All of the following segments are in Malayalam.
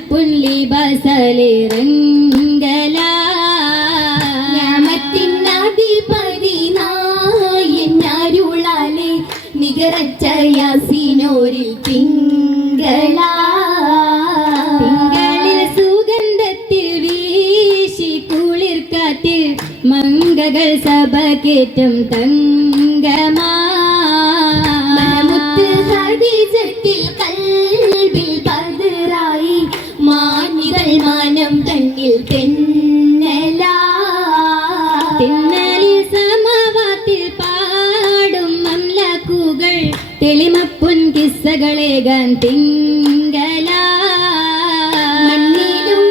തെളിമപ്പുല്ലി ബസലിറങ്കലാ ഞാമത്തിനധിപതിനായെന്നരുളാലെ നികറച്ച യാസീനോരിൽ തിങ്കളാ തിങ്കളിൽ സുഗന്ധത്തിൽ വീശി മംഗകൾ സഭ കേറ്റും തങ്കമാ. മനമുത്ത് ഹരിജത്തിൽ ബദറായി മാനികൾ മാനം തന്നിൽ തെന്നല. തിന്നലിൽ സമവാത്തിൽ പാടും മംലക്കുകൾ. തെളിമപ്പുൻ കിസ്സകളേകാൻ തിങ്കലാ. മണ്ണിലും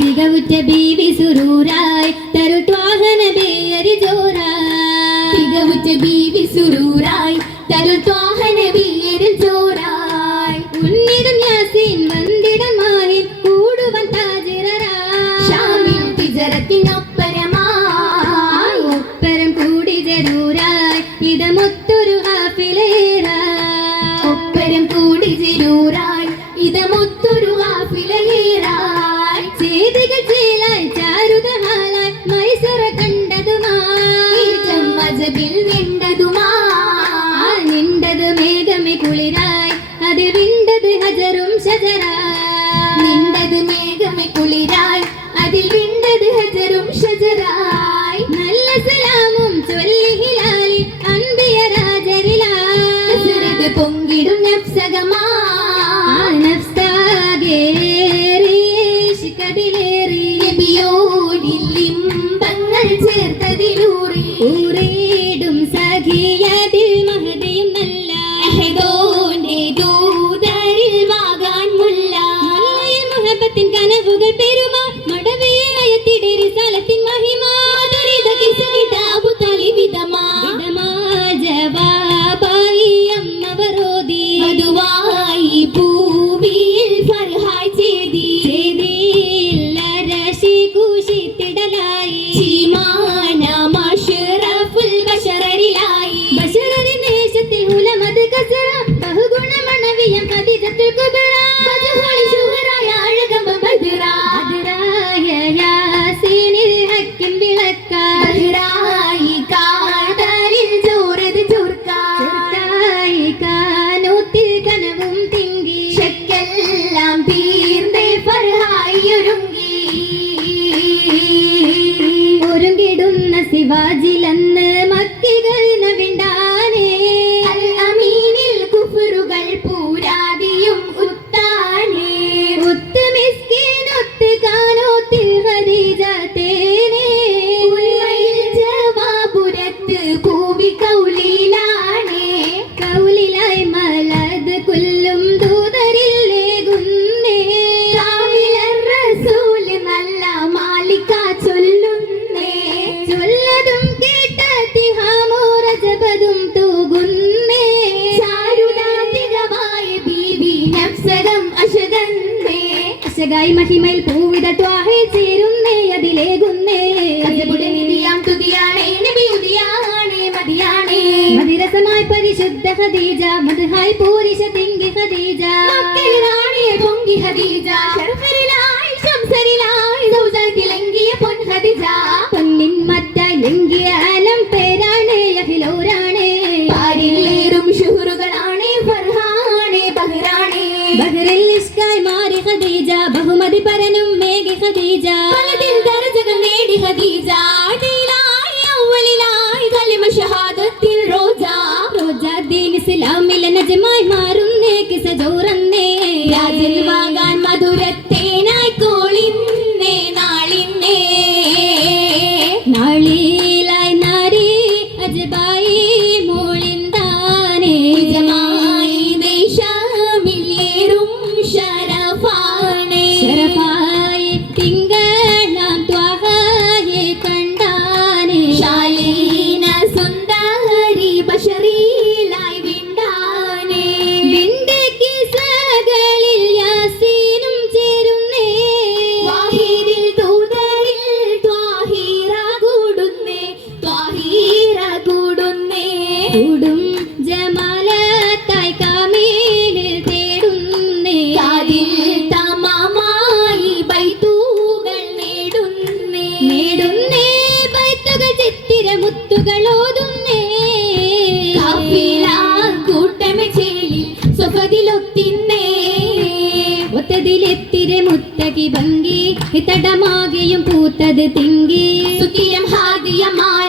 തികവുറ്റ ബീവി സുരൂരായി തരുത്വാഹന ബേരി ജോറായി തികവുറ്റ ബീവി സുരൂരായി. തോഹന ബീരിൽ ചോരായി. ഉന്നിടും യാസീൻ മാഹിൻ കൂടുവൻ താജിറായി ഷാമിൽ തിജറത്തിനൊപ്പരമായി ഒപ്പരം കൂടി ജരൂരായി. ഇതമൊത്തൊരു ഹാഫിലേറായി. ഒപ്പരം കൂടി തിരൂരായി ഇതമൊത്തൊരു ഹാഫിലയേറായി ചെയ്തികൾ പരിശുദ്ധ ഖദീജ മധുഹായി പൂരിശ തിങ്കി ഖദീജ. റാണി പൊങ്കി ഹദീജ ശർഫരിലായി ശംസരിലായി തിലങ്കിയ പൊൻ ഹദീജ പൊന്നിൻ മറ്റായി ലംഘിയ അലം പേരാണ് യഹിലോരാണ് പാരിലേറും ഷുഹുറുകളാണ് ഫർഹാണ് ബഹ്റാണ്. ബഹ്റിൽ ഇഷ്കായി മാറി ഖദീജ ബഹുമതി തേടുന്നേ. തമമായി നേടുന്നേ. നേടുന്നേ ഭംഗി ഇത്തടമാകെയും പൂത്തത് തിങ്കി. സുഖിയം ഹാദിയമാ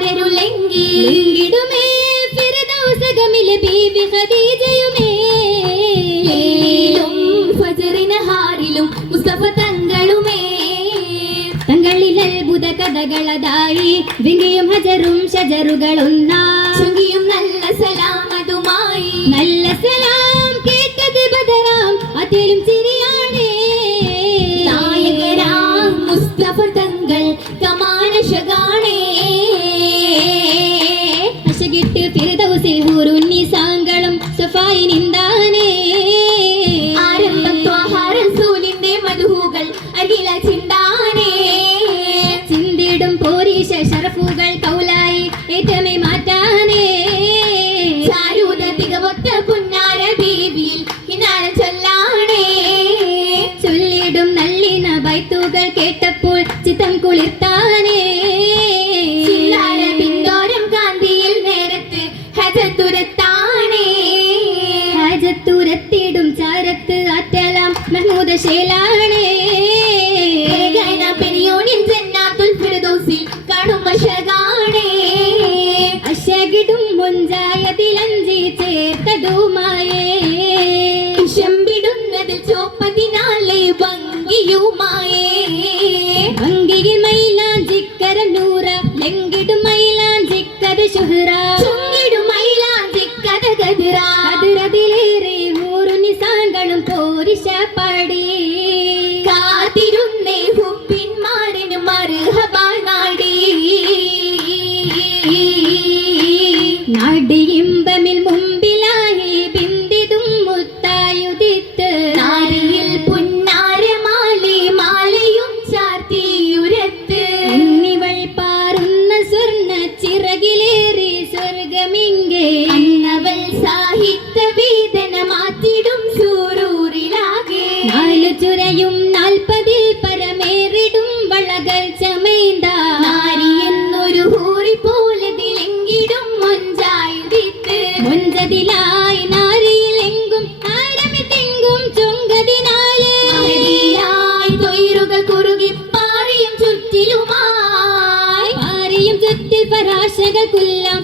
വിങ്ങിയും ഹജറും ഷജറുകളൊന്നാ ചുങ്കിയും നല്ല സലാം അതുമായി. നല്ല സലാം കേട്ടത് ബദലാം അതിലും ഉദിത്ത് ഭാഷകൾക്കുല്ലാം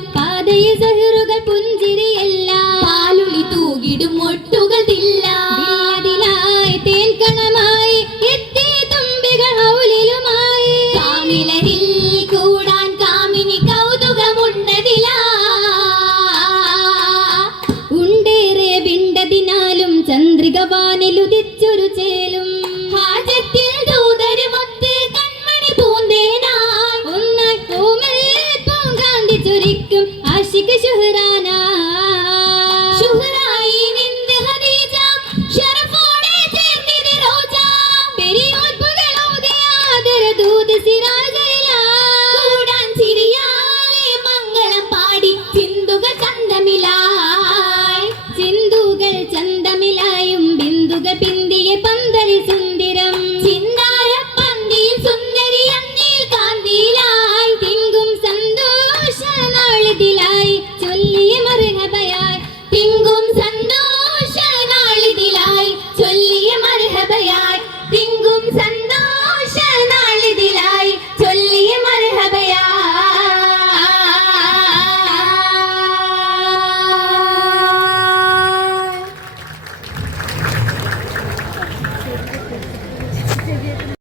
ഷുഹ്റാനാ ഷുഹ്റായി നിന്റെ ഹദീജ ഷറഫോടെ ചേർന്നിത് റോജ. പെരിയോത്മകൾ ഓതിയ ആദര ദൂത് സിറാജയില കൂടാൻ ചിരിയാലെ മംഗളം പാടി ചിന്തുകൾ ചന്തമിലായി. ചിന്തുകൾ ചന്തമിലായും ബിന്ദുകൾ പിന്തു